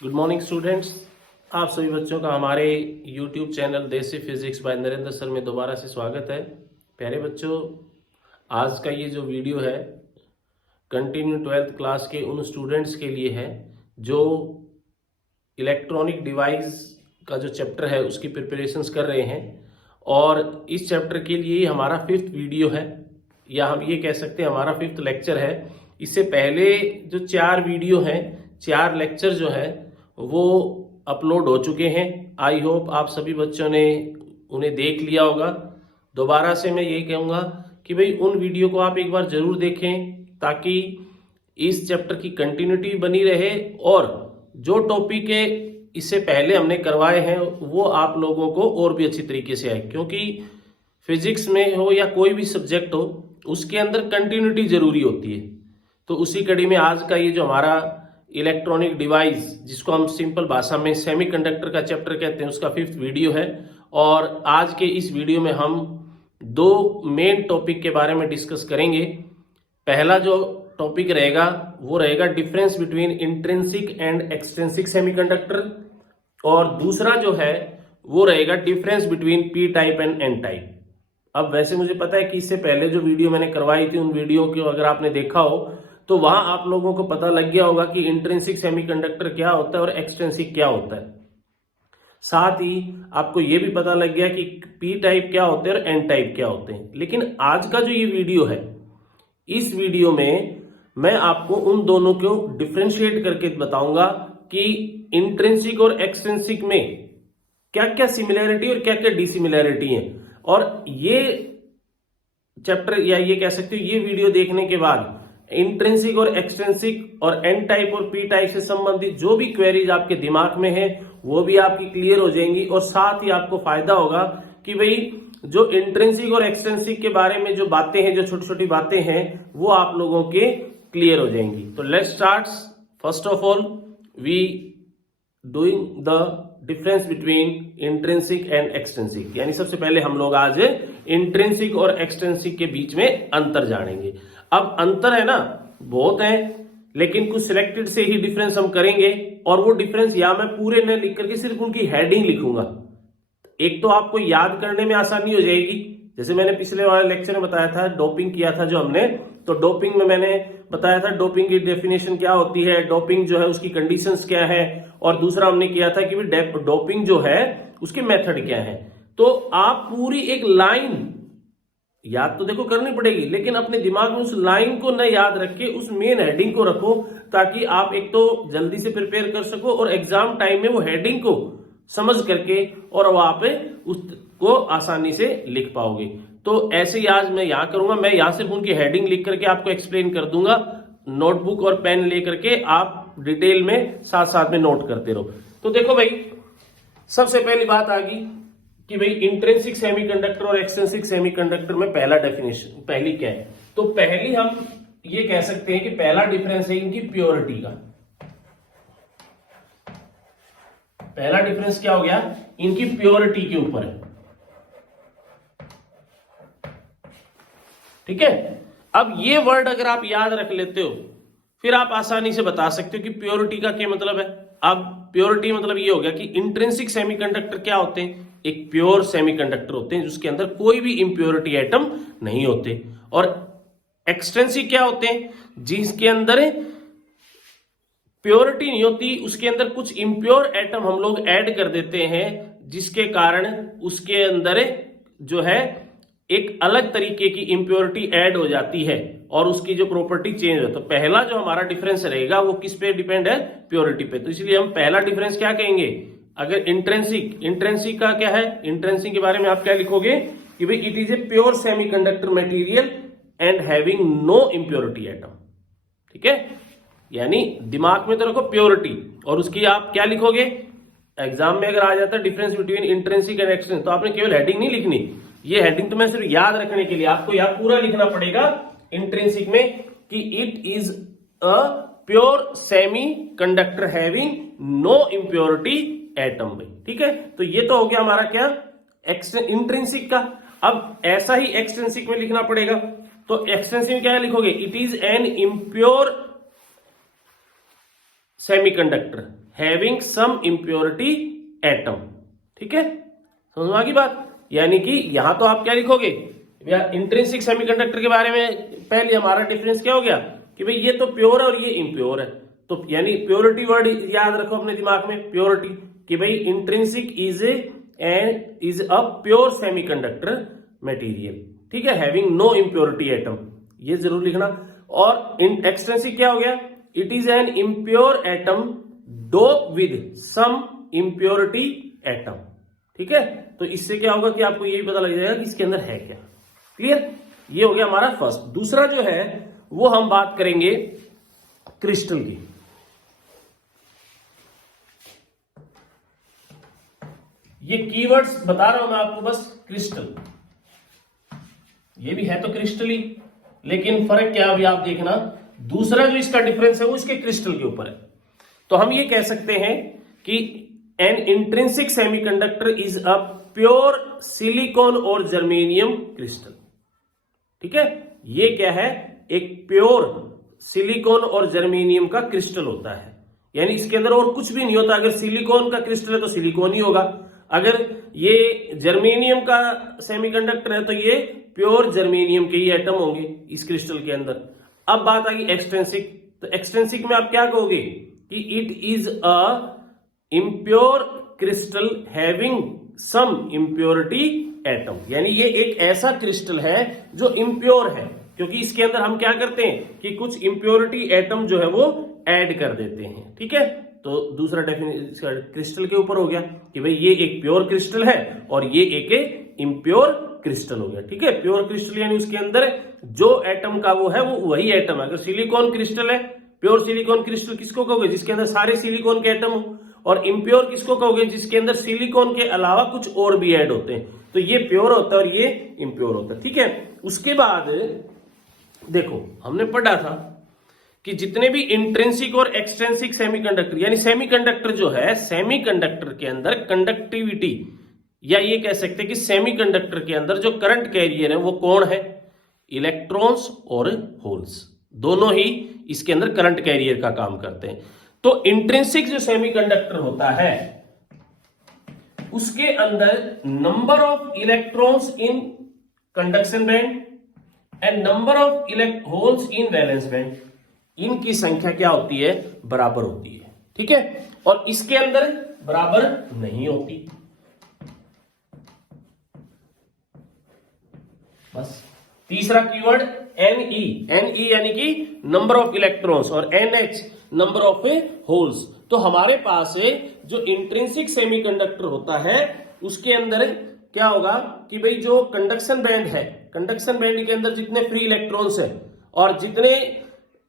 Good morning students. आप सभी बच्चों का हमारे यूट्यूब चैनल देसी फिजिक्स बाय नरेंद्र सर में दोबारा से स्वागत है। प्यारे बच्चों, आज का ये जो वीडियो है कंटिन्यू 12th क्लास के उन स्टूडेंट्स के लिए है जो इलेक्ट्रॉनिक डिवाइस का जो चैप्टर है उसकी प्रिपरेशंस कर रहे हैं। और इस चैप्टर के लिए हमारा 5th वीडियो है, या हम ये कह सकते हैं हमारा 5th लेक्चर है। इससे पहले जो 4 वीडियो हैं, 4 लेक्चर जो है वो अपलोड हो चुके हैं। आई होप आप सभी बच्चों ने उन्हें देख लिया होगा। दोबारा से मैं यही कहूँगा कि भाई उन वीडियो को आप एक बार जरूर देखें ताकि इस चैप्टर की कंटिन्यूटी बनी रहे और जो टॉपिक है इससे पहले हमने करवाए हैं वो आप लोगों को और भी अच्छी तरीके से आए, क्योंकि फिजिक्स में हो या कोई भी सब्जेक्ट हो उसके अंदर कंटिन्यूटी जरूरी होती है। तो उसी कड़ी में आज का ये जो हमारा इलेक्ट्रॉनिक डिवाइस, जिसको हम सिंपल भाषा में सेमीकंडक्टर का चैप्टर कहते हैं, उसका 5th वीडियो है। और आज के इस वीडियो में हम 2 मेन टॉपिक के बारे में डिस्कस करेंगे। पहला जो टॉपिक रहेगा वो रहेगा difference between intrinsic and extrinsic semiconductor, और दूसरा जो है वो रहेगा difference between P type and N type. अब वैसे मुझे पता है कि इससे पहले जो वीडियो मैंने करवाई थी उन वीडियो को अगर आपने देखा हो तो वहां आप लोगों को पता लग गया होगा कि इंट्रिंसिक सेमीकंडक्टर क्या होता है और एक्सट्रिंसिक क्या होता है। साथ ही आपको यह भी पता लग गया कि पी टाइप क्या होते हैं और एन टाइप क्या होते हैं। लेकिन आज का जो ये वीडियो है, इस वीडियो में मैं आपको उन दोनों को डिफरेंशिएट करके बताऊंगा कि इंट्रिंसिक और एक्सट्रिंसिक में क्या क्या सिमिलैरिटी और क्या क्या डिसिमिलैरिटी है। और ये चैप्टर या ये कह सकते हो ये वीडियो देखने के बाद इंट्रिंसिक और एक्सट्रिंसिक और एन टाइप और पी टाइप से संबंधित जो भी क्वेरीज आपके दिमाग में है वो भी आपकी क्लियर हो जाएंगी। और साथ ही आपको फायदा होगा कि भाई जो इंट्रिंसिक और एक्सट्रिंसिक के बारे में जो बातें हैं, जो छोटी छोटी बातें हैं, वो आप लोगों के क्लियर हो जाएंगी। तो let's start. First of all we doing the difference between intrinsic and extrinsic, यानी सबसे पहले हम लोग आज इंट्रिंसिक और एक्सट्रिंसिक के बीच में अंतर जानेंगे। अब अंतर है ना बहुत है, लेकिन कुछ सिलेक्टेड से ही डिफरेंस हम करेंगे। और वो डिफरेंस या मैं पूरे न लिख करके सिर्फ उनकी हेडिंग लिखूंगा। एक तो आपको याद करने में आसानी हो जाएगी, जैसे मैंने पिछले वाले लेक्चर में बताया था, डोपिंग किया था जो हमने, तो डोपिंग में मैंने बताया था डोपिंग की डेफिनेशन क्या होती है, डोपिंग जो है उसकी कंडीशंस क्या है, और दूसरा हमने किया था कि डोपिंग जो है उसके मेथड क्या है। तो आप पूरी एक लाइन याद तो देखो करनी पड़ेगी, लेकिन अपने दिमाग में उस लाइन को न याद रख के उस मेन हेडिंग को रखो, ताकि आप एक तो जल्दी से प्रिपेयर कर सको और एग्जाम टाइम में वो हेडिंग को समझ करके और वहां पे उसको आसानी से लिख पाओगे। तो ऐसे ही आज मैं यहां करूंगा, मैं यहां सिर्फ उनकी हेडिंग लिख करके आपको एक्सप्लेन कर दूंगा। नोटबुक और पेन लेकर के आप डिटेल में साथ साथ में नोट करते रहो। तो देखो भाई, सबसे पहली बात आ गई कि भाई इंट्रिंसिक सेमीकंडक्टर और एक्सट्रिंसिक सेमीकंडक्टर में पहला डेफिनेशन, पहली क्या है, तो पहली हम ये कह सकते हैं कि पहला डिफरेंस है इनकी प्योरिटी का। पहला डिफरेंस क्या हो गया, इनकी प्योरिटी के ऊपर है। ठीक है, अब ये वर्ड अगर आप याद रख लेते हो फिर आप आसानी से बता सकते हो कि प्योरिटी का क्या मतलब है। अब प्योरिटी मतलब ये हो गया कि इंट्रिंसिक सेमीकंडक्टर क्या होते हैं, एक प्योर सेमीकंडक्टर होते हैं जिसके अंदर कोई भी इंप्योरिटी एटम नहीं होते। और एक्सट्रिंसिक क्या होते हैं, जिसके अंदर प्योरिटी नहीं होती, उसके अंदर कुछ इंप्योर एटम हम लोग ऐड कर देते हैं, जिसके कारण उसके अंदर जो है एक अलग तरीके की इंप्योरिटी ऐड हो जाती है और उसकी जो प्रॉपर्टी चेंज हो। तो पहला जो हमारा डिफरेंस रहेगा वो किस पे डिपेंड है, प्योरिटी पे। तो इसलिए हम पहला डिफरेंस क्या कहेंगे, अगर इंट्रिंसिक का क्या है, इंट्रिंसिक के बारे में आप क्या लिखोगे कि भाई it is a pure semiconductor material and having no impurity atom. ठीक है, यानी दिमाग में तो रखो प्योरिटी, और उसकी आप क्या लिखोगे, एग्जाम में अगर आ जाता है difference between intrinsic and extrinsic, तो आपने केवल हेडिंग नहीं लिखनी, ये हेडिंग तो मैं सिर्फ याद रखने के लिए, आपको याद पूरा लिखना पड़ेगा इंट्रिंसिक में कि it is a pure semiconductor having no impurity atom भाई। ठीक है, तो ये तो हो गया हमारा क्या, इंट्रिंसिक का। अब ऐसा ही एक्सट्रिंसिक में लिखना पड़ेगा, तो एक्सट्रिंसिक में क्या लिखोगे, it is an impure semiconductor. Having some impurity atom. ठीक है, समझ में आ गई बात। यानी कि यहां तो आप क्या लिखोगे, इंट्रिंसिक सेमीकंडक्टर के बारे में पहले हमारा डिफरेंस क्या हो गया कि भाई ये तो प्योर है और ये इम्प्योर है। तो यानी प्योरिटी वर्ड याद रखो अपने दिमाग में, प्योरिटी, कि भाई intrinsic is a pure semiconductor material. ठीक है, हैविंग नो इम्प्योरिटी एटम, ये जरूर लिखना। और एक्सट्रिंसिक क्या हो गया, it is an impure atom dope with some impurity atom. ठीक है, तो इससे क्या होगा कि आपको यही पता लग जाएगा कि इसके अंदर है क्या। क्लियर, ये हो गया हमारा फर्स्ट। दूसरा जो है वो हम बात करेंगे क्रिस्टल की। ये कीवर्ड्स बता रहा हूं मैं आपको बस, क्रिस्टल, ये भी है तो क्रिस्टल ही, लेकिन फर्क क्या अभी आप देखना, दूसरा जो इसका डिफरेंस है वो इसके क्रिस्टल के ऊपर है। तो हम ये कह सकते हैं कि N intrinsic semiconductor is a pure silicon और जर्मेनियम क्रिस्टल। ठीक है, ये क्या है, एक प्योर सिलिकॉन और जर्मेनियम का क्रिस्टल होता है। यानी इसके अंदर और कुछ भी नहीं होता। अगर सिलिकॉन का क्रिस्टल है तो सिलिकॉन ही होगा, अगर ये जर्मेनियम का सेमीकंडक्टर है तो ये प्योर जर्मेनियम के ही एटम होंगे इस क्रिस्टल के अंदर। अब बात आ गई एक्सट्रिंसिक। तो एक्सट्रिंसिक में आप क्या कहोगे कि it is a impure crystal having some impurity atom. यानी ये एक ऐसा क्रिस्टल है जो इम्प्योर है, क्योंकि इसके अंदर हम क्या करते हैं कि कुछ इम्प्योरिटी एटम जो है वो ऐड कर देते हैं। ठीक है, तो दूसरा डेफिनेशन क्रिस्टल के ऊपर हो गया कि भाई ये एक प्योर क्रिस्टल है और ये एक इम्प्योर क्रिस्टल हो गया। ठीक है, प्योर क्रिस्टल यानी उसके अंदर जो एटम का वो है वो वही एटम है। अगर सिलिकॉन क्रिस्टल है, प्योर सिलिकॉन क्रिस्टल किसको कहोगे, जिसके अंदर सारे सिलिकॉन के एटम हो। और इम्प्योर किसको कहोगे, जिसके अंदर सिलिकॉन के अलावा कुछ और भी ऐड होते हैं। तो ये प्योर होता है और ये इम्प्योर होता है। ठीक है, उसके बाद देखो हमने पढ़ा था कि जितने भी इंट्रिंसिक और एक्सट्रिंसिक सेमीकंडक्टर, यानी सेमीकंडक्टर जो है, सेमीकंडक्टर के अंदर कंडक्टिविटी, या ये कह सकते हैं कि सेमीकंडक्टर के अंदर जो करंट कैरियर है वो कौन है, इलेक्ट्रॉन्स और होल्स, दोनों ही इसके अंदर करंट कैरियर का काम करते हैं। तो इंट्रिंसिक जो सेमीकंडक्टर होता है उसके अंदर number of electrons in conduction band and number of holes in valence band, इनकी संख्या क्या होती है, बराबर होती है। ठीक है, और इसके अंदर बराबर नहीं होती। बस तीसरा कीवर्ड NE, NE यानी कि नंबर ऑफ इलेक्ट्रॉन्स, और NH नंबर ऑफ होल्स। तो हमारे पास जो इंट्रिंसिक सेमीकंडक्टर होता है उसके अंदर क्या होगा कि भाई जो कंडक्शन बैंड है, कंडक्शन बैंड के अंदर जितने फ्री इलेक्ट्रॉन्स हैं और जितने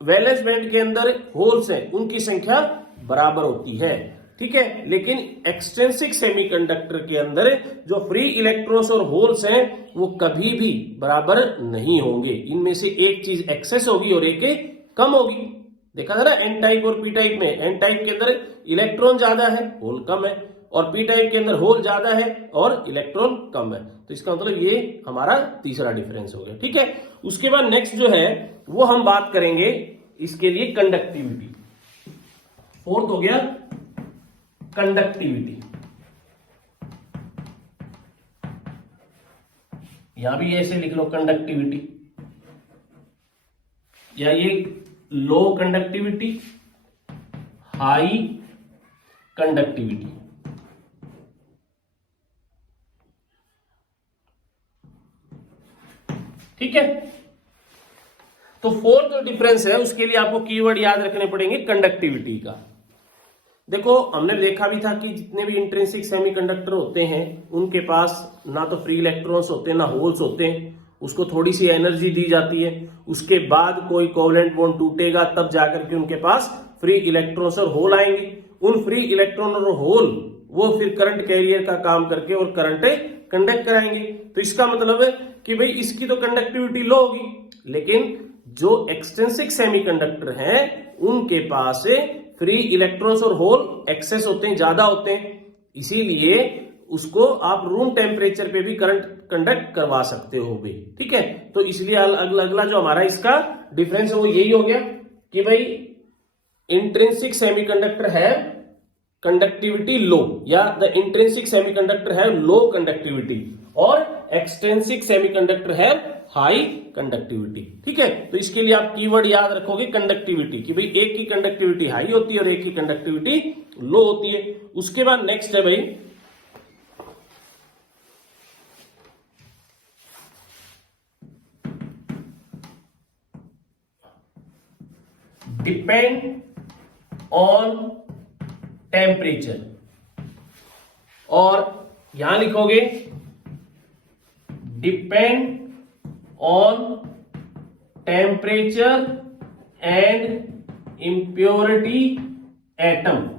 वैलेंस बैंड के अंदर होल्स हैं उनकी संख्या बराबर होती है। ठीक है, लेकिन एक्सट्रिंसिक सेमीकंडक्टर के अंदर जो फ्री इलेक्ट्रॉन्स और होल्स हैं वो कभी भी बराबर नहीं होंगे। इनमें से एक चीज एक्सेस होगी और एक कम होगी। देखा था ना एन टाइप और पी टाइप में, एन टाइप के अंदर इलेक्ट्रॉन ज्यादा है, होल कम है, और पी टाइप के अंदर होल ज्यादा है और इलेक्ट्रॉन कम है। तो इसका मतलब ये हमारा तीसरा डिफरेंस हो गया। ठीक है, उसके बाद नेक्स्ट जो है वो हम बात करेंगे इसके लिए कंडक्टिविटी। फोर्थ हो गया कंडक्टिविटी। यहां भी ऐसे लिख लो कंडक्टिविटी, या ये लो कंडक्टिविटी, हाई कंडक्टिविटी। ठीक है, तो फोर्थ जो डिफरेंस है उसके लिए आपको कीवर्ड याद रखने पड़ेंगे कंडक्टिविटी का। देखो हमने देखा भी था कि जितने भी इंट्रिंसिक सेमीकंडक्टर होते हैं उनके पास ना तो फ्री इलेक्ट्रॉन्स होते हैं ना होल्स होते हैं, उसको थोड़ी सी एनर्जी दी जाती है, उसके बाद कोई कोवलेंट बॉन्ड टूटेगा तब जाकर के उनके पास फ्री इलेक्ट्रॉन्स और होल आएंगे। उन फ्री इलेक्ट्रॉन और होल वो फिर करंट कैरियर का काम करके और करंट कंडक्ट कराएंगे। तो इसका मतलब है कि भाई इसकी तो कंडक्टिविटी लो होगी, लेकिन जो एक्सट्रिंसिक सेमीकंडक्टर हैं उनके पास फ्री इलेक्ट्रॉन्स और होल एक्सेस होते हैं, ज्यादा होते हैं, इसीलिए उसको आप रूम टेम्परेचर पे भी करंट कंडक्ट करवा सकते हो भाई। ठीक है, तो इसलिए अगला जो हमारा इसका डिफरेंस है वो यही हो गया कि भाई इंट्रिंसिक सेमीकंडक्टर है कंडक्टिविटी लो, या द इंट्रिंसिक सेमीकंडक्टर है लो कंडक्टिविटी और एक्सट्रिंसिक सेमीकंडक्टर है हाई कंडक्टिविटी। ठीक है, तो इसके लिए आप कीवर्ड याद रखोगे कंडक्टिविटी, कि भाई एक की कंडक्टिविटी हाई होती है और एक की कंडक्टिविटी लो होती है। उसके बाद नेक्स्ट है भाई डिपेंड ऑन टेम्परेचर, और यहां लिखोगे depend on temperature and impurity atom.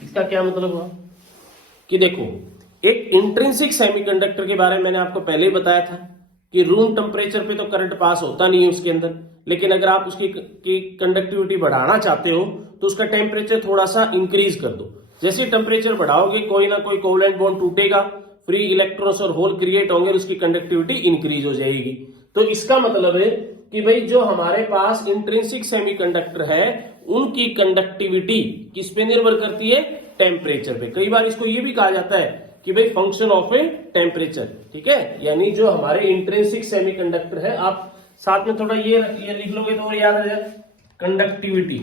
इसका क्या मतलब हुआ कि देखो, एक इंट्रिंसिक सेमीकंडक्टर के बारे में मैंने आपको पहले ही बताया था कि रूम टेम्परेचर पे तो करंट पास होता नहीं है उसके अंदर, लेकिन अगर आप उसकी कंडक्टिविटी बढ़ाना चाहते हो तो उसका टेम्परेचर थोड़ा सा इंक्रीज कर दो। जैसे टेम्परेचर बढ़ाओगे कोई ना कोई कोवलेंट बॉन्ड टूटेगा, फ्री इलेक्ट्रॉन्स और होल क्रिएट होंगे और उसकी कंडक्टिविटी इंक्रीज हो जाएगी। तो इसका मतलब है कि भाई जो हमारे पास इंट्रिंसिक सेमीकंडक्टर है उनकी कंडक्टिविटी किस पे निर्भर करती है? टेम्परेचर पे। कई बार इसको ये भी कहा जाता है कि भाई फंक्शन ऑफ ए टेम्परेचर। ठीक है, यानी जो हमारे इंट्रिंसिक सेमीकंडक्टर है, आप साथ में थोड़ा ये लिख लोगे तो याद आ जाए, conductivity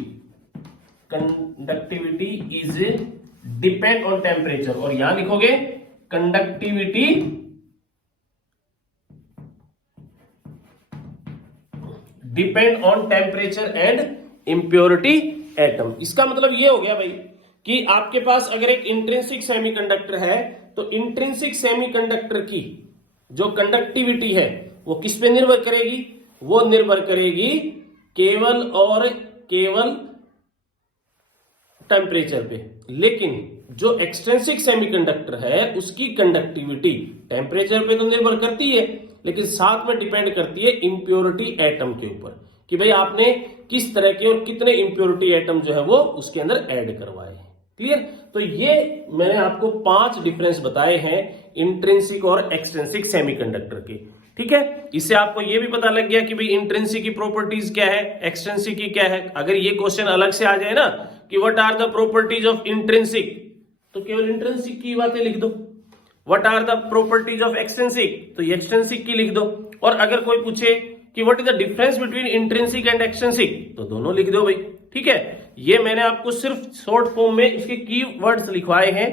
is depend on temperature, और यहां लिखोगे conductivity depend on temperature and impurity atom. इसका मतलब ये हो गया भाई कि आपके पास अगर एक इंट्रिंसिक सेमीकंडक्टर है तो इंट्रिंसिक सेमीकंडक्टर की जो कंडक्टिविटी है वो किस पे निर्भर करेगी? वो निर्भर करेगी केवल और केवल टेम्परेचर पे। लेकिन जो एक्सट्रिंसिक सेमीकंडक्टर है उसकी कंडक्टिविटी टेम्परेचर पे तो निर्भर करती है, लेकिन साथ में डिपेंड करती है इंप्योरिटी एटम के ऊपर, कि भाई आपने किस तरह के और कितने इंप्योरिटी एटम जो है वो उसके अंदर ऐड करवाए। क्लियर? तो ये मैंने आपको 5 डिफरेंस बताए हैं इंट्रिंसिक और एक्सट्रिंसिक सेमीकंडक्टर के। ठीक है, इससे आपको ये भी पता लग गया कि भाई इंट्रिंसिक की प्रॉपर्टीज क्या है, एक्सट्रिंसिक की क्या है। अगर ये क्वेश्चन अलग से आ जाए ना कि what are the properties of intrinsic, तो केवल इंट्रिंसिक की बातें लिख दो। What are the properties of extrinsic, तो एक्सट्रिंसिक की लिख दो। और अगर कोई पूछे कि what is the difference between intrinsic and extrinsic, तो दोनों लिख दो भाई। ठीक है, ये मैंने आपको सिर्फ शॉर्ट फॉर्म में इसके कीवर्ड्स लिखवाए हैं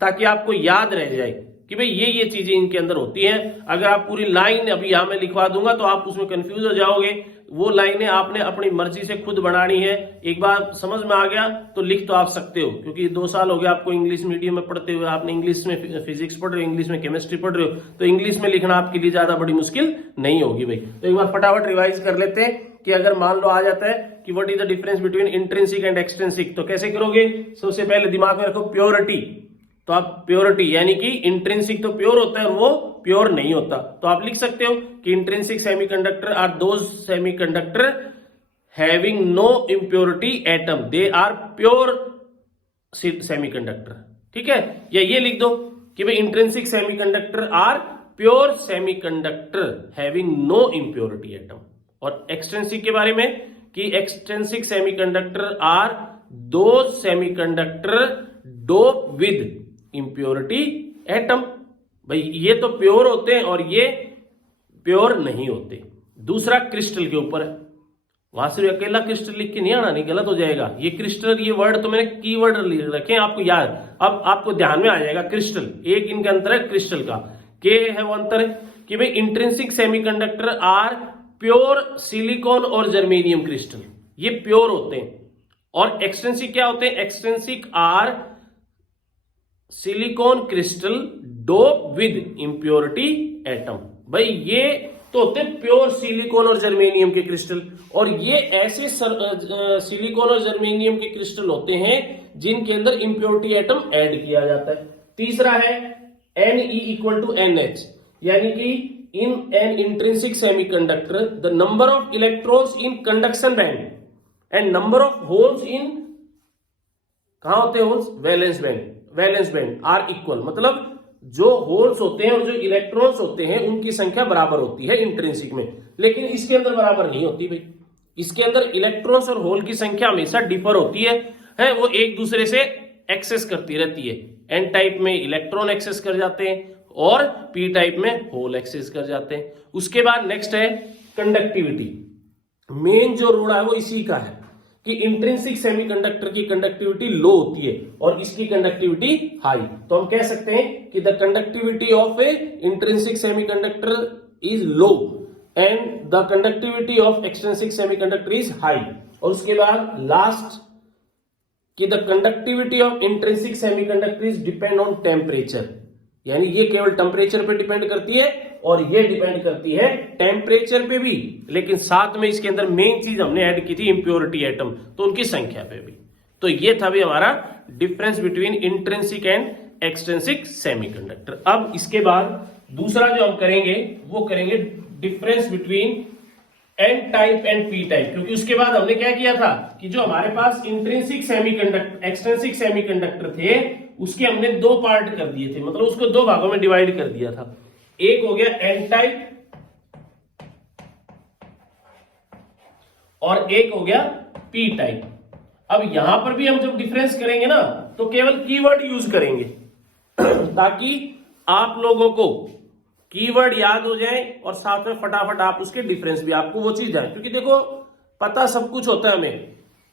ताकि आपको याद रह जाए कि भाई ये चीजें इनके अंदर होती हैं। अगर आप पूरी लाइन अभी यहां में लिखवा दूंगा तो आप उसमें कंफ्यूज हो जाओगे। वो लाइनें आपने अपनी मर्जी से खुद बनानी है। एक बार समझ में आ गया तो लिख तो आप सकते हो, क्योंकि 2 साल हो गए आपको इंग्लिश मीडियम में पढ़ते हुए। आपने इंग्लिश में फिजिक्स पढ़ रहे हो, इंग्लिश में केमिस्ट्री पढ़ रहे हो, तो इंग्लिश में लिखना आपके लिए ज्यादा बड़ी मुश्किल नहीं होगी भाई। तो एक बार फटाफट रिवाइज कर लेते हैं कि अगर मान लो आ जाता है कि what is the difference between intrinsic and extrinsic, तो कैसे करोगे? सबसे पहले दिमाग में रखो प्योरिटी। तो आप प्योरिटी यानी कि इंट्रिंसिक तो प्योर होता है और वो प्योर नहीं होता, तो आप लिख सकते हो कि intrinsic semiconductor are those semiconductor having no impurity atom, they are pure semiconductor. ठीक है, या ये लिख दो कि भाई intrinsic semiconductor are pure semiconductor having no impurity atom. और एक्सट्रिंसिक के बारे में कि extrinsic semiconductor are those semiconductor dope with impurity atom. भाई ये तो प्योर होते हैं और ये प्योर नहीं होते। दूसरा क्रिस्टल के ऊपर है, वहां से अकेला क्रिस्टल लिख के नहीं आना, नहीं, गलत हो जाएगा। ये क्रिस्टल, ये वर्ड तो मैंने कीवर्ड रखे आपको याद, अब आपको ध्यान में आ जाएगा। क्रिस्टल, एक इनका अंतर है क्रिस्टल का, के है वो अंतर है कि भाई intrinsic semiconductor are pure silicon और जर्मेनियम क्रिस्टल, ये प्योर होते हैं। और एक्सट्रिंसिक क्या होते हैं? Extrinsic are silicon crystal dope with impurity atom. भाई ये तो होते हैं प्योर सिलिकॉन और जर्मेनियम के क्रिस्टल, और ये ऐसे सिलिकॉन और जर्मेनियम के क्रिस्टल होते हैं जिनके अंदर इम्प्योरिटी एटम ऐड किया जाता है। तीसरा है Ne=NH, यानी कि in an intrinsic semiconductor the number of electrons in conduction band and number of holes in, कहां होते हैं holes? Valence band are equal, मतलब जो होल्स होते हैं और जो इलेक्ट्रॉन्स होते हैं उनकी संख्या बराबर होती है इंट्रिंसिक में, लेकिन इसके अंदर बराबर नहीं होती भाई। इसके अंदर इलेक्ट्रॉन्स और होल की संख्या हमेशा डिफर होती है, वो एक दूसरे से एक्सेस करती रहती है। एन टाइप में इलेक्ट्रॉन एक्सेस कर जाते हैं और पी टाइप में होल एक्सेस कर जाते हैं। उसके बाद नेक्स्ट है कंडक्टिविटी। मेन जो रोल है वो इसी का है कि इंट्रिंसिक सेमीकंडक्टर की कंडक्टिविटी लो होती है और इसकी कंडक्टिविटी हाई। तो हम कह सकते हैं कि the conductivity of A intrinsic semiconductor is low and the conductivity of extrinsic semiconductor is high. और उसके बाद लास्ट कि the conductivity of intrinsic semiconductor is depend on temperature, यानी ये केवल टेम्परेचर पे डिपेंड करती है और ये डिपेंड करती है टेम्परेचर पे भी, लेकिन साथ में इसके अंदर मेन चीज हमने ऐड की थी इम्प्योरिटी एटम, तो उनकी संख्या पे भी। तो ये था भी हमारा difference between intrinsic and extrinsic semiconductor. अब इसके बाद दूसरा जो हम करेंगे वो करेंगे difference between N type and P type, क्योंकि उसके बाद हमने क्या किया था कि जो हमारे पास इंट्रिंसिक सेमीकंडक्टर एक्सट्रिंसिक सेमीकंडक्टर थे उसके हमने दो पार्ट कर दिए थे, मतलब उसको दो भागों में डिवाइड कर दिया था। एक हो गया एन टाइप और एक हो गया पी टाइप। अब यहां पर भी हम जब डिफरेंस करेंगे ना तो केवल कीवर्ड यूज करेंगे ताकि आप लोगों को कीवर्ड याद हो जाए और साथ में फटाफट आप उसके डिफरेंस भी आपको वो चीज जाए। क्योंकि देखो पता सब कुछ होता है हमें,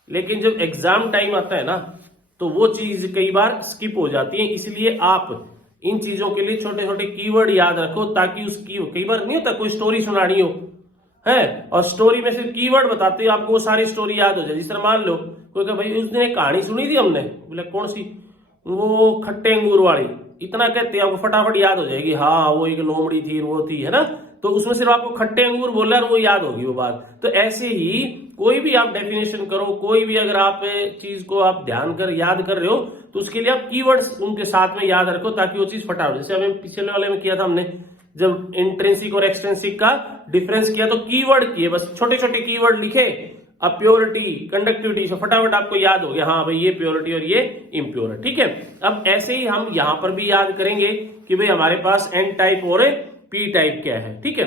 लेकिन जब एग्जाम टाइम आता है ना तो वो चीज कई बार स्किप हो जाती है। इसलिए आप इन चीजों के लिए छोटे छोटे कीवर्ड याद रखो ताकि उसकी कई बार नहीं होता कोई स्टोरी सुनानी हो है और स्टोरी में सिर्फ कीवर्ड बताते हो आपको वो सारी स्टोरी याद हो जाए। जिस तरह मान लो कोई कहे भाई उस दिन एक कहानी सुनी थी हमने, बोले कौन सी, वो खट्टे अंगूर वाली, इतना कहते हैं आपको फटाफट याद हो जाएगी, हाँ वो एक लोमड़ी थी वो थी, है ना। तो उसमें सिर्फ आपको खट्टे अंगूर बोला और वो याद होगी वो बात। तो ऐसे ही कोई भी आप डेफिनेशन करो, कोई भी अगर आप चीज को आप ध्यान कर याद कर रहे हो तो उसके लिए आप कीवर्ड्स उनके साथ में याद रखो ताकि वो चीज फटाफट, जैसे हमें पिछले वाले में किया था हमने जब इंट्रिंसिक और एक्सट्रिंसिक का डिफरेंस किया तो कीवर्ड किए, बस छोटे छोटे कीवर्ड लिखे, अब प्योरिटी कंडक्टिविटी से फटाफट आपको याद हो गया, हाँ भाई ये प्योरिटी और ये इम्प्योर, ठीक है। अब ऐसे ही हम यहां पर भी याद करेंगे कि भाई हमारे पास एन टाइप और पी टाइप क्या है, ठीक है।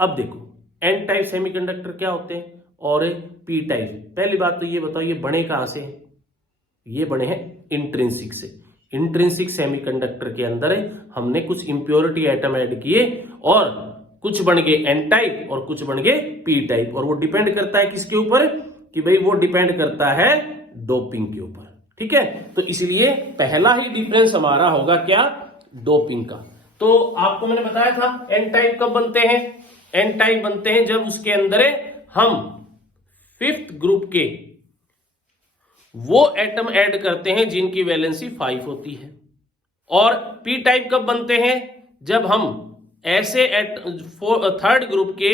अब देखो एन टाइप सेमीकंडक्टर क्या होते हैं और पी टाइप। पहली बात तो ये बताओ ये बने कहां से, ये बने हैं इंट्रिंसिक से। इंट्रिंसिक सेमीकंडक्टर के अंदर हमने कुछ इंप्योरिटी एटम ऐड किए और कुछ बन गए एन टाइप और कुछ बन गए पी टाइप। और वो डिपेंड करता है किसके ऊपर कि भाई वो डिपेंड करता है डोपिंग के ऊपर, ठीक है। तो इसलिए पहला ही डिफरेंस हमारा होगा क्या, डोपिंग का। तो आपको मैंने बताया था एन टाइप कब बनते हैं, एन टाइप बनते हैं जब उसके अंदर हम फिफ्थ ग्रुप के वो एटम ऐड करते हैं जिनकी वैलेंसी 5 होती है। और पी टाइप कब बनते हैं, जब हम ऐसे थर्ड ग्रुप के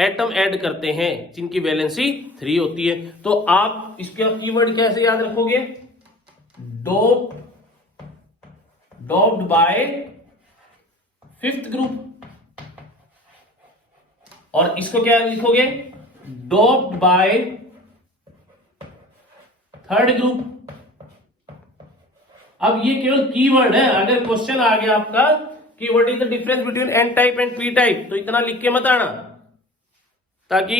एटम ऐड करते हैं जिनकी वैलेंसी 3 होती है। तो आप इसका कीवर्ड कैसे याद रखोगे, डोप्ड बाय फिफ्थ ग्रुप, और इसको क्या लिखोगे, डोप्ड बाय थर्ड ग्रुप। अब ये केवल कीवर्ड है, अगर क्वेश्चन आ गया आपका कि what is the difference between N type and P type, तो इतना लिख के मत आना ताकि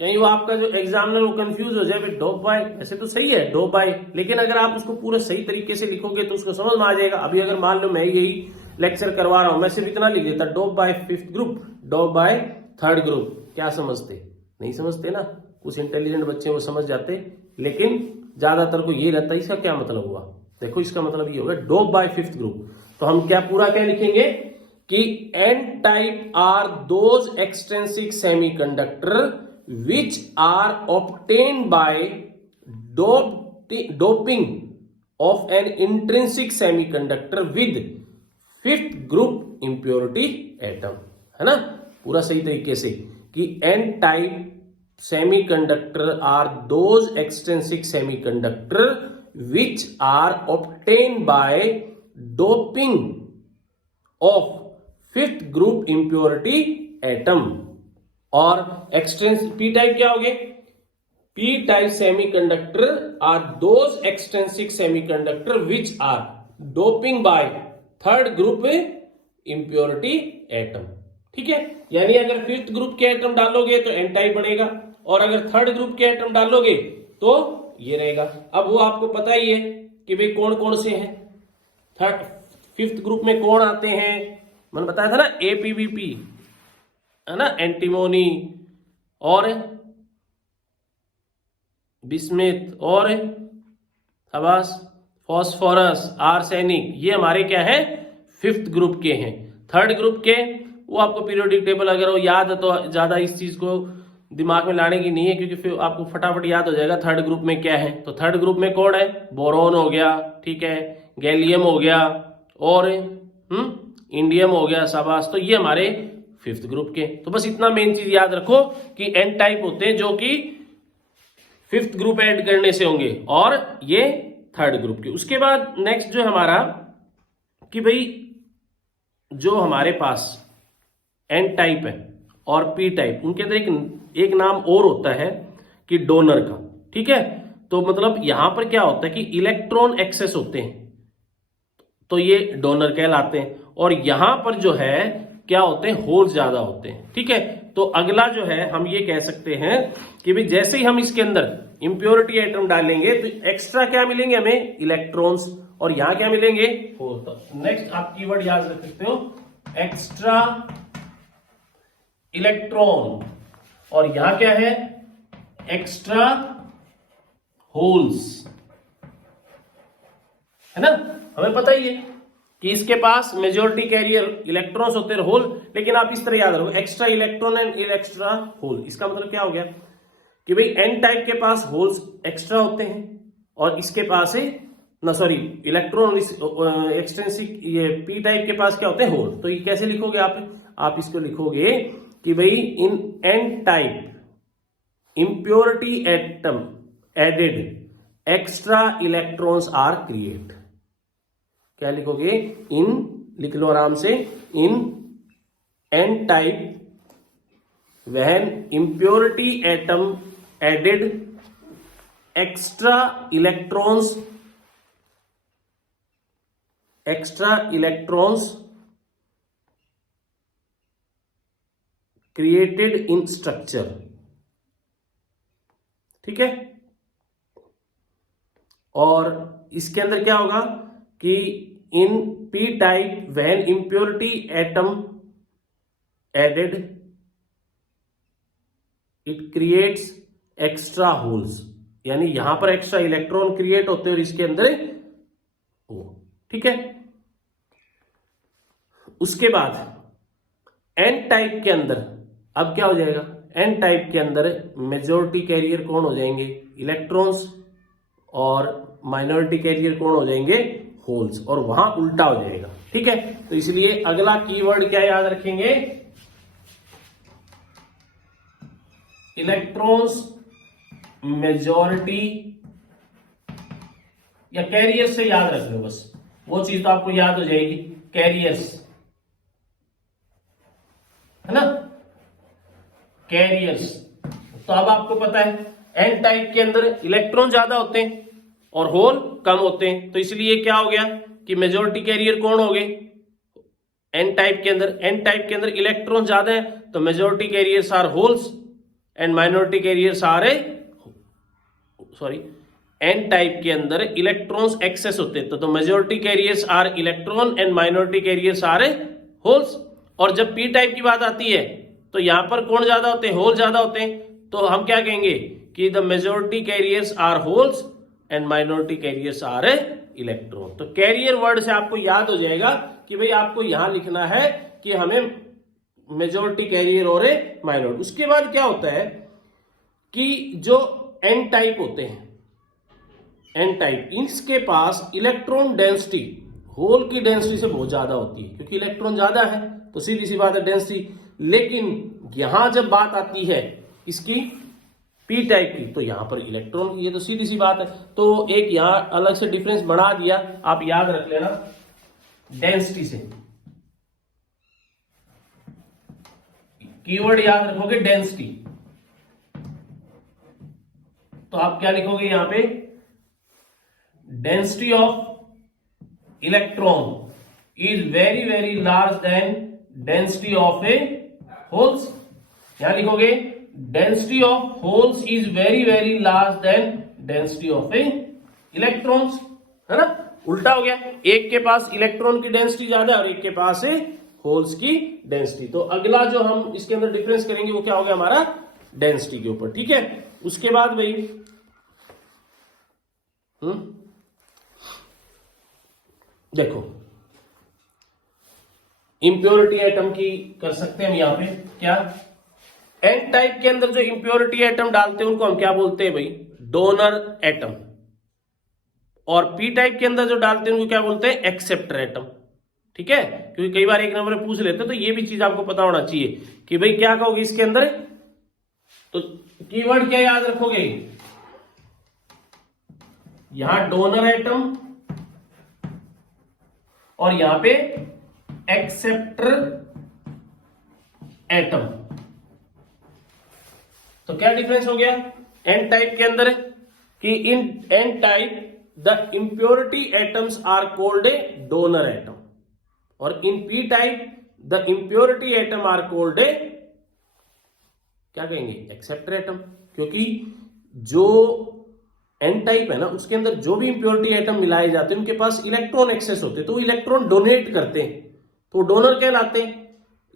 कहीं वो आपका जो एग्जामिनर वो कंफ्यूज हो जाए। डोप बाय ऐसे तो सही है डोप बाय, लेकिन अगर आप उसको पूरे सही तरीके से लिखोगे तो उसको समझ में आ जाएगा। अभी अगर मान लो मैं यही लेक्चर करवा रहा हूं, मैं सिर्फ इतना लिख देता dope by fifth group, dope by third group, क्या समझते, नहीं समझते ना। कुछ इंटेलिजेंट बच्चे वो समझ जाते, लेकिन ज्यादातर को ये रहता है इसका क्या मतलब हुआ। देखो इसका मतलब ये होगा डोप बाय फिफ्थ ग्रुप। तो हम क्या पूरा क्या लिखेंगे कि N type are those extrinsic semiconductor which are obtained by doping of an intrinsic semiconductor with fifth group impurity atom, है ना। पूरा सही तरीके से कि N type semiconductor are those extrinsic semiconductor which are obtained by doping of fifth group impurity atom। और extrinsic p type क्या हो गए, p type semiconductor are those extrinsic semiconductor which are doping by third group impurity atom, ठीक है, यानी अगर fifth group के atom डालोगे तो एन टाइप बनेगा, और अगर थर्ड ग्रुप के एटम डालोगे तो ये रहेगा। अब वो आपको पता ही है कि भाई कौन कौन से हैं। थर्ड फिफ्थ ग्रुप में कौन आते हैं, मैंने बताया था ना, एपीबीपी है ना, एंटीमोनी और बिस्मिथ और शाबाश फॉस्फोरस, आर्सेनिक, ये हमारे क्या है, फिफ्थ ग्रुप के हैं। थर्ड ग्रुप के वो आपको पीरियोडिक टेबल अगर वो याद है तो ज्यादा इस चीज को दिमाग में लाने की नहीं है, क्योंकि फिर आपको फटाफट याद हो जाएगा थर्ड ग्रुप में क्या है। तो थर्ड ग्रुप में कौन है, बोरोन हो गया, ठीक है, गैलियम हो गया और इंडियम हो गया, शाबाश। तो ये हमारे फिफ्थ ग्रुप के। तो बस इतना मेन चीज याद रखो कि एन टाइप होते हैं जो कि फिफ्थ ग्रुप ऐड करने से होंगे, और ये थर्ड ग्रुप के। उसके बाद नेक्स्ट जो हमारा कि भाई जो हमारे पास एन टाइप है और पी टाइप, उनके अंदर एक नाम और होता है कि डोनर का, ठीक है। तो मतलब यहां पर क्या होता है कि इलेक्ट्रॉन एक्सेस होते हैं, तो ये डोनर कहलाते हैं, और यहां पर जो है क्या होते हैं, होल्स ज्यादा होते हैं, ठीक है। तो अगला जो है हम ये कह सकते हैं कि भाई जैसे ही हम इसके अंदर इंप्योरिटी एटम डालेंगे तो एक्स्ट्रा क्या मिलेंगे हमें, इलेक्ट्रॉन्स, और यहां क्या मिलेंगे, होल। तो नेक्स्ट आप कीवर्ड याद रख सकते हो, एक्स्ट्रा इलेक्ट्रॉन, और यहां क्या है, एक्स्ट्रा होल्स, है ना। हमें पता ही है कि इसके पास मेजॉरिटी कैरियर इलेक्ट्रॉन्स होते हैं, होल, लेकिन आप इस तरह याद रखो, extra electron and extra hole. इसका मतलब क्या हो गया कि भाई एन टाइप के पास होल्स एक्स्ट्रा होते हैं, और इसके पास है ना, सॉरी, इलेक्ट्रॉन एक्सट्रिंसिक, ये पी टाइप के पास क्या होते हैं, होल। तो ये कैसे लिखोगे आप इसको लिखोगे कि भाई in N type impurity atom added extra electrons are create. क्या लिखोगे, इन, लिख लो आराम से, in N type when impurity atom added extra electrons created in structure, ठीक है। और इसके अंदर क्या होगा कि in p type when impurity atom added it creates extra holes, यानी यहां पर एक्स्ट्रा इलेक्ट्रॉन क्रिएट होते हैं और इसके अंदर वो, ठीक है। उसके बाद एन टाइप के अंदर अब क्या हो जाएगा, एन टाइप के अंदर मेजॉरिटी कैरियर कौन हो जाएंगे, इलेक्ट्रॉन्स, और माइनॉरिटी कैरियर कौन हो जाएंगे, होल्स, और वहां उल्टा हो जाएगा, ठीक है। तो इसलिए अगला कीवर्ड क्या याद रखेंगे, इलेक्ट्रॉन्स मेजॉरिटी, या कैरियर से याद रख लो, बस वो चीज तो आपको याद हो जाएगी, कैरियर्स, है ना, कैरियर्स। तो अब आपको पता है एन टाइप के अंदर इलेक्ट्रॉन ज्यादा होते हैं और होल कम होते हैं, तो इसलिए क्या हो गया कि मेजॉरिटी कैरियर कौन हो गए, एन टाइप के अंदर। एन टाइप के अंदर इलेक्ट्रॉन ज्यादा है तो majority carriers are holes and minority carriers are N type के अंदर इलेक्ट्रॉन्स एक्सेस होते हैं तो majority carriers are electron and minority carriers are holes. और जब पी टाइप की बात आती है तो यहां पर कौन ज्यादा होते हैं, होल ज्यादा होते हैं, तो हम क्या कहेंगे कि the majority carriers are holes and minority carriers are electron. तो कैरियर वर्ड से आपको याद हो जाएगा कि भाई आपको यहां लिखना है कि हमें मेजॉरिटी कैरियर और माइनॉरिटी। उसके बाद क्या होता है कि जो एन टाइप होते हैं, एन टाइप, इसके पास इलेक्ट्रॉन डेंसिटी होल की डेंसिटी से बहुत ज्यादा होती है, क्योंकि इलेक्ट्रॉन ज्यादा है तो सीधी सी बात है डेंसिटी। लेकिन यहां जब बात आती है इसकी पी टाइप की तो यहां पर इलेक्ट्रॉन की, ये तो सीधी सी बात है। तो एक यहां अलग से डिफरेंस बढ़ा दिया, आप याद रख लेना, डेंसिटी से, कीवर्ड याद रखोगे डेंसिटी। तो आप क्या लिखोगे यहां पे, density of electron is very very large than density of a holes, यहां लिखोगे density of holes is very very large than density of a electrons, है ना, उल्टा हो गया, एक के पास इलेक्ट्रॉन की डेंसिटी ज्यादा है और एक के पास है होल्स की डेंसिटी। तो अगला जो हम इसके अंदर डिफरेंस करेंगे वो क्या हो गया हमारा, डेंसिटी के ऊपर, ठीक है। उसके बाद भाई देखो इंप्योरिटी एटम की कर सकते हैं हम यहां पे, क्या एन टाइप के अंदर जो इंप्योरिटी एटम डालते हैं उनको हम क्या बोलते हैं भाई, डोनर एटम, और पी टाइप के अंदर जो डालते हैं उनको क्या बोलते हैं, एक्सेप्टर एटम, ठीक है। क्योंकि कई बार एक नंबर में पूछ लेते हैं, तो ये भी चीज आपको पता होना चाहिए कि भाई क्या कहोगे इसके अंदर, तो कीवर्ड क्या याद रखोगे, यहां डोनर एटम और यहां पे एक्सेप्टर एटम। तो क्या डिफरेंस हो गया एन टाइप के अंदर, कि in N type the impurity atoms are called a donor atom, और in p type the impurity atom are called a क्या कहेंगे, एक्सेप्टर एटम। क्योंकि जो एन टाइप है ना उसके अंदर जो भी इंप्योरिटी एटम मिलाए जाते हैं उनके पास इलेक्ट्रॉन एक्सेस होते हैं, तो वो इलेक्ट्रॉन डोनेट करते हैं तो डोनर कहलाते हैं।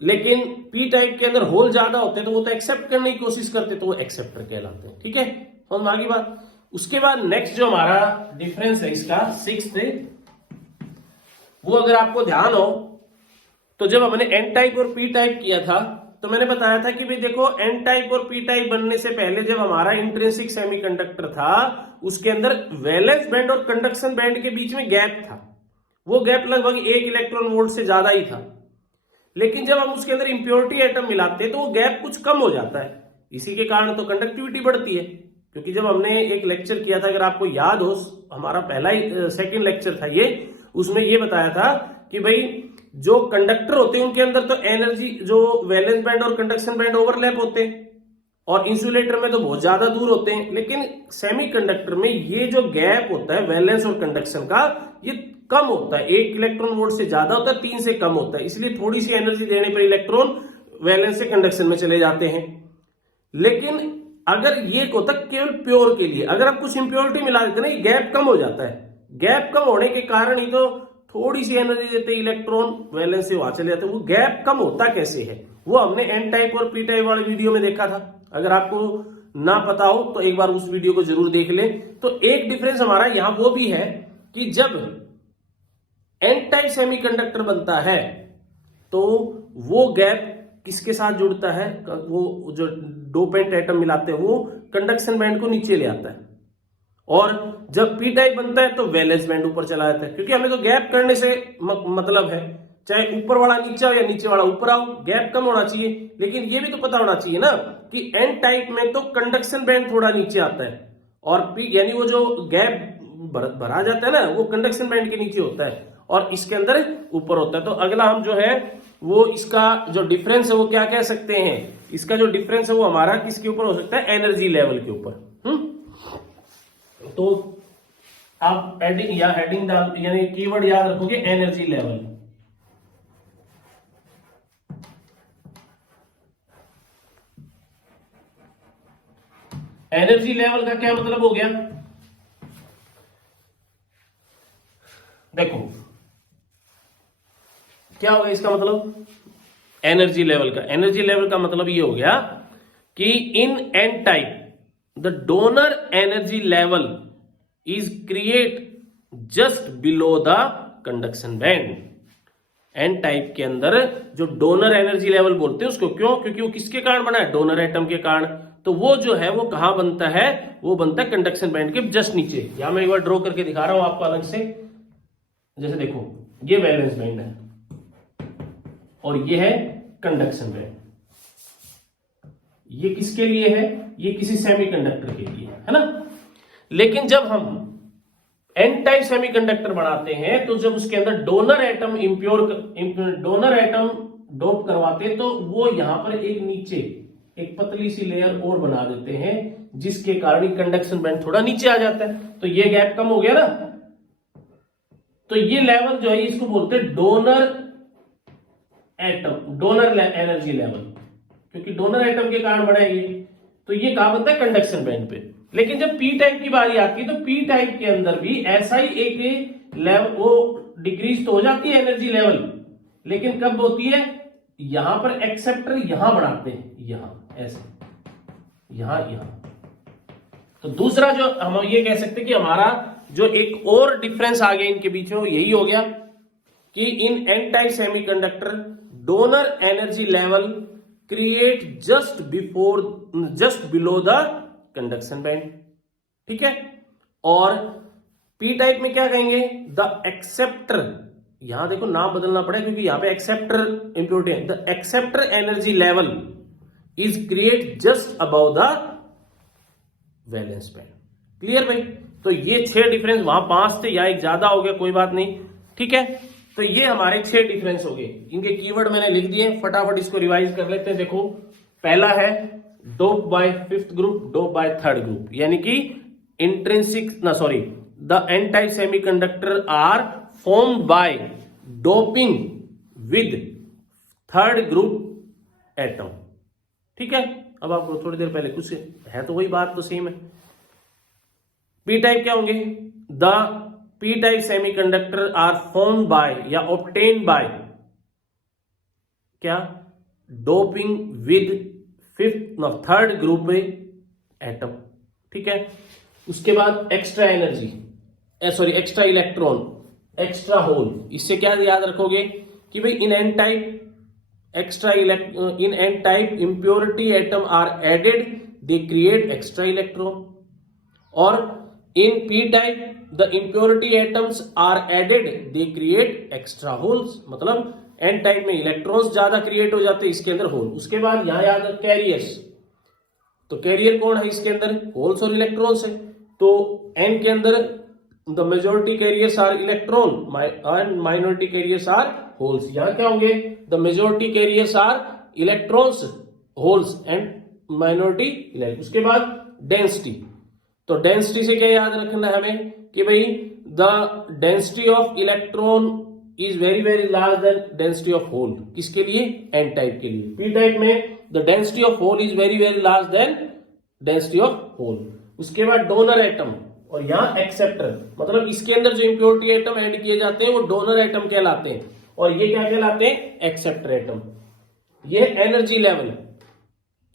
लेकिन पी टाइप के अंदर होल ज्यादा होते हैं तो वो तो एक्सेप्ट करने की कोशिश करते तो वो एक्सेप्टर कहलाते हैं, ठीक है। हम आगे बात, उसके बाद नेक्स्ट जो हमारा डिफरेंस है इसका सिक्स्थ, वो अगर आपको ध्यान हो तो जब हमने एन टाइप और पी टाइप किया था तो मैंने बताया था कि भाई देखो एन टाइप और पी टाइप बनने से पहले जब हमारा इंट्रिंसिक सेमीकंडक्टर था उसके अंदर वैलेंस बैंड और कंडक्शन बैंड के बीच में गैप था, वो गैप लगभग 1 इलेक्ट्रॉन वोल्ट से ज्यादा ही था। लेकिन जब हम उसके अंदर इंप्योरिटी एटम मिलाते हैं तो वो गैप कुछ कम हो जाता है, इसी के कारण तो कंडक्टिविटी बढ़ती है। क्योंकि जब हमने एक लेक्चर किया था, अगर आपको याद हो, हमारा पहला ही सेकंड लेक्चर था ये, उसमें ये बताया था कि भाई जो कंडक्टर होते हैं उनके अंदर तो एनर्जी, जो वैलेंस बैंड और कंडक्शन बैंड ओवरलैप होते हैं, और इंसुलेटर में तो बहुत ज्यादा दूर होते हैं। लेकिन सेमीकंडक्टर में ये जो गैप होता है वैलेंस और कंडक्शन का, ये कम होता है, 1 इलेक्ट्रॉन वोल्ट से ज्यादा होता है, 3 से कम होता है। इसलिए थोड़ी सी एनर्जी देने पर इलेक्ट्रॉन वैलेंस से कंडक्शन में चले जाते हैं। लेकिन अगर ये होता केवल प्योर के लिए, अगर आप कुछ इंप्योरिटी मिला देते ना, ये गैप कम हो जाता है। गैप कम होने के कारण ही तो थोड़ी सी एनर्जी देते इलेक्ट्रॉन वैलेंस से वहां चले जाते। वो गैप कम होता कैसे है वो हमने एन टाइप और पी टाइप वाले वीडियो में देखा था। अगर आपको ना पता हो तो एक बार उस वीडियो को जरूर देख लें। तो एक डिफरेंस हमारा यहां वो भी है कि जब एन टाइप सेमीकंडक्टर बनता है तो वो गैप किसके साथ जुड़ता है, वो जो डोपेंट एटम मिलाते हैं वो कंडक्शन बैंड को नीचे ले आता है, और जब पी टाइप बनता है तो वैलेंस बैंड ऊपर चला जाता है। क्योंकि हमें तो गैप करने से मतलब है, चाहे ऊपर वाला नीचे आओ या नीचे वाला ऊपर आओ, गैप कम होना चाहिए। लेकिन ये भी तो पता होना चाहिए ना कि एन टाइप में तो कंडक्शन बैंड थोड़ा नीचे आता है, और पी यानी वो जो गैप भरा जाता है ना वो कंडक्शन बैंड के नीचे होता है, और इसके अंदर ऊपर होता है। तो अगला हम जो है वो इसका जो डिफरेंस है वो क्या कह सकते हैं, इसका जो डिफरेंस है वो हमारा किसके ऊपर हो सकता है, एनर्जी लेवल के ऊपर। तो आप हेडिंग या हेडिंग डाल यानी कीवर्ड याद रखोगे एनर्जी लेवल। एनर्जी लेवल का क्या मतलब हो गया, देखो क्या होगा इसका मतलब, एनर्जी लेवल का मतलब ये हो गया कि in N type the donor energy level is create just below the conduction band. N type के अंदर जो डोनर एनर्जी लेवल बोलते हैं उसको, क्यों, क्योंकि वो किसके कारण बना है, डोनर एटम के कारण। तो वो जो है वो कहां बनता है, वो बनता है कंडक्शन बैंड के जस्ट नीचे। यहां मैं एक बार ड्रॉ करके दिखा रहा हूं आपको अलग से। जैसे देखो ये वैलेंस बैंड है और ये है कंडक्शन बैंड। ये किसके लिए है, ये किसी सेमीकंडक्टर के लिए है ना। लेकिन जब हम एन टाइप सेमीकंडक्टर बनाते हैं तो जब उसके अंदर donor atom donor atom dope करवाते हैं तो वो यहां पर एक नीचे एक पतली सी लेयर और बना देते हैं, जिसके कारण कंडक्शन बैंड थोड़ा नीचे आ जाता है। तो ये गैप कम हो गया ना। तो ये लेवल जो है इसको बोलते हैं donor atom, donor energy level. क्योंकि डोनर एटम के कारण बना है ये, तो ये कहां बनता है, कंडक्शन बैंड पे। लेकिन जब पी टाइप की बारी आती है तो पी टाइप के अंदर भी ऐसा ही एक लेवल, वो डिक्रीज तो हो जाती है एनर्जी लेवल, लेकिन कब होती है, यहां पर एक्सेप्टर यहां बढ़ाते हैं, यहां ऐसे, यहां। तो दूसरा जो हम ये कह सकते हैं कि हमारा जो एक और डिफरेंस आ गया इनके बीच में, यही हो गया कि in N type semiconductor donor energy level create just below the conduction band, ठीक है। और पी टाइप में क्या कहेंगे, द एक्सेप्टर, यहां देखो नाम बदलना पड़ेगा क्योंकि यहां पे एक्सेप्टर इंप्योरिटी है, the acceptor energy level is create just above the valence band. Clear भाई। तो ये 6 डिफरेंस, वहां 5 थे, या एक ज्यादा हो गया, कोई बात नहीं, ठीक है। तो ये हमारे 6 डिफरेंस हो गए, इनके कीवर्ड मैंने लिख दिए, फटाफट इसको रिवाइज कर लेते हैं। देखो, पहला है dope by 5th group, dope by 3rd group, यानी कि the N type semiconductor are formed by doping with 3rd group atom, ठीक है। अब आपको थोड़ी देर पहले कुछ है तो वही बात तो सेम है। पी टाइप क्या होंगे, the P type semiconductor are formed by या ऑब्टेन बाय क्या, doping with 3rd group atom, ठीक है। उसके बाद extra energy, extra electron, extra hole, इससे क्या याद रखोगे कि भाई in N type impurity atom are added, they create extra electron, और in p type the impurity atoms are added, they create extra holes, मतलब n टाइप में electrons ज्यादा क्रिएट हो जाते हैं, इसके अंदर होल। उसके बाद यहां याद है कैरियर्स, तो कैरियर कौन है इसके अंदर, होल्स और इलेक्ट्रॉन्स है। तो n के अंदर the majority carriers are electron and minority carriers are holes. यहां क्या होंगे, the majority carriers are electrons, holes and minority electron. उसके बाद डेंसिटी, तो डेंसिटी से क्या याद रखना है हमें कि भाई the density of electron is very very large than density of hole, किसके लिए, एन टाइप के लिए। पी टाइप में the density of hole is very very large than density of hole. उसके बाद डोनर एटम, और यहां एक्सेप्टर, मतलब इसके अंदर जो इंप्योरिटी एटम ऐड किए जाते हैं वो डोनर एटम कहलाते हैं, और ये क्या कहलाते हैं, एक्सेप्टर एटम। ये एनर्जी लेवल,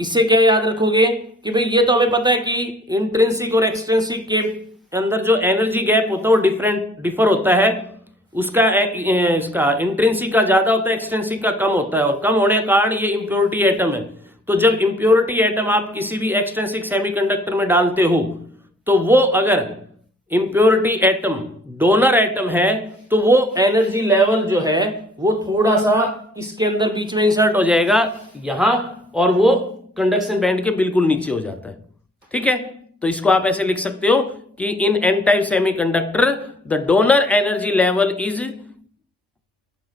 इससे क्या याद रखोगे कि भाई ये तो हमें पता है कि इंट्रिंसिक और एक्सट्रिंसिक के अंदर जो एनर्जी गैप होता है वो डिफर होता है, उसका इसका इंट्रिंसिक का ज्यादा होता है, एक्सट्रिंसिक का कम होता है, और कम होने के कारण ये इंप्योरिटी एटम है। तो जब इंप्योरिटी एटम आप किसी भी एक्सट्रिंसिक सेमीकंडक्टर में डालते हो, तो वो अगर इंप्योरिटी एटम डोनर एटम है तो वो एनर्जी लेवल जो है वो थोड़ा सा इसके अंदर बीच में इंसर्ट हो जाएगा यहां, और वो कंडक्शन बैंड के बिल्कुल नीचे हो जाता है, ठीक है। तो इसको आप ऐसे लिख सकते हो कि in N type semiconductor the donor energy level is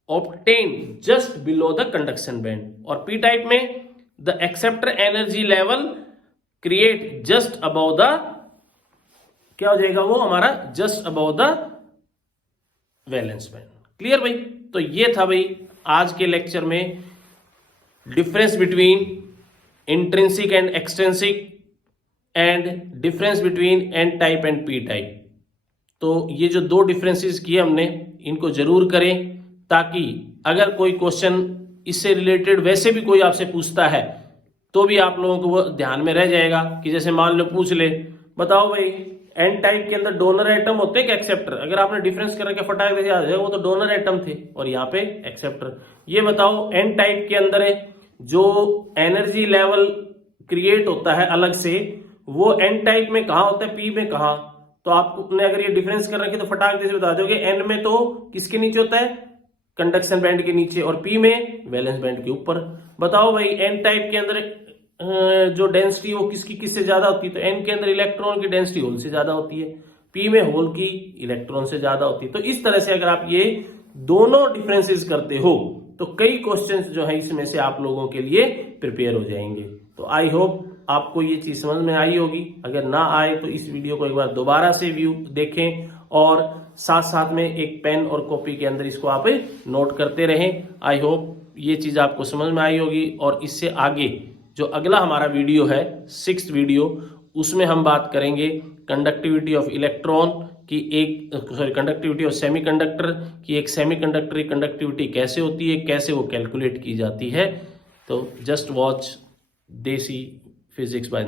obtain just below the conduction band, और पी टाइप में the acceptor energy level create just above the, क्या हो जाएगा वो हमारा, just above the valence band. Clear भाई। तो ये था भाई आज के लेक्चर में difference between intrinsic and extrinsic and difference between N type and P type. तो ये जो 2 डिफरेंसेस किए हमने, इनको जरूर करें, ताकि अगर कोई क्वेश्चन इससे रिलेटेड वैसे भी कोई आपसे पूछता है तो भी आप लोगों को वो ध्यान में रह जाएगा। कि जैसे मान लो पूछ ले, बताओ भाई एन टाइप के अंदर डोनर एटम होते हैं कि एक्सेप्टर, अगर आपने डिफरेंस करके फटाक से याद है वो तो डोनर एटम थे और यहाँ पे एक्सेप्टर। ये बताओ एन टाइप के अंदर जो एनर्जी लेवल क्रिएट होता है अलग से, वो एन टाइप में कहाँ होता है, पी में कहाँ। तो आपने अगर ये डिफरेंस कर रखी तो फटाक से बता दोगे, एन में तो किसके नीचे होता है, कंडक्शन बैंड के नीचे, और पी में वैलेंस बैंड के ऊपर। बताओ भाई एन टाइप के अंदर जो डेंसिटी वो किससे ज्यादा होती है, तो एन के अंदर इलेक्ट्रॉन की डेंसिटी होल से ज्यादा होती है, पी में होल की इलेक्ट्रॉन से ज्यादा होती है। तो इस तरह से अगर आप ये दोनों डिफरेंसेस करते हो तो कई क्वेश्चंस जो है इसमें से आप लोगों के लिए प्रिपेयर हो जाएंगे। तो आई होप आपको ये चीज समझ में आई होगी। अगर ना आए तो इस वीडियो को एक बार दोबारा से व्यू देखें, और साथ साथ में एक पेन और कॉपी के अंदर इसको आप नोट करते रहें। आई होप ये चीज आपको समझ में आई होगी, और इससे आगे जो अगला हमारा वीडियो है 6th वीडियो, उसमें हम बात करेंगे कंडक्टिविटी ऑफ इलेक्ट्रॉन की कंडक्टिविटी ऑफ सेमीकंडक्टर की एक सेमीकंडक्टर की कंडक्टिविटी कैसे होती है, कैसे वो कैलकुलेट की जाती है। तो जस्ट वॉच देसी फिजिक्स बाय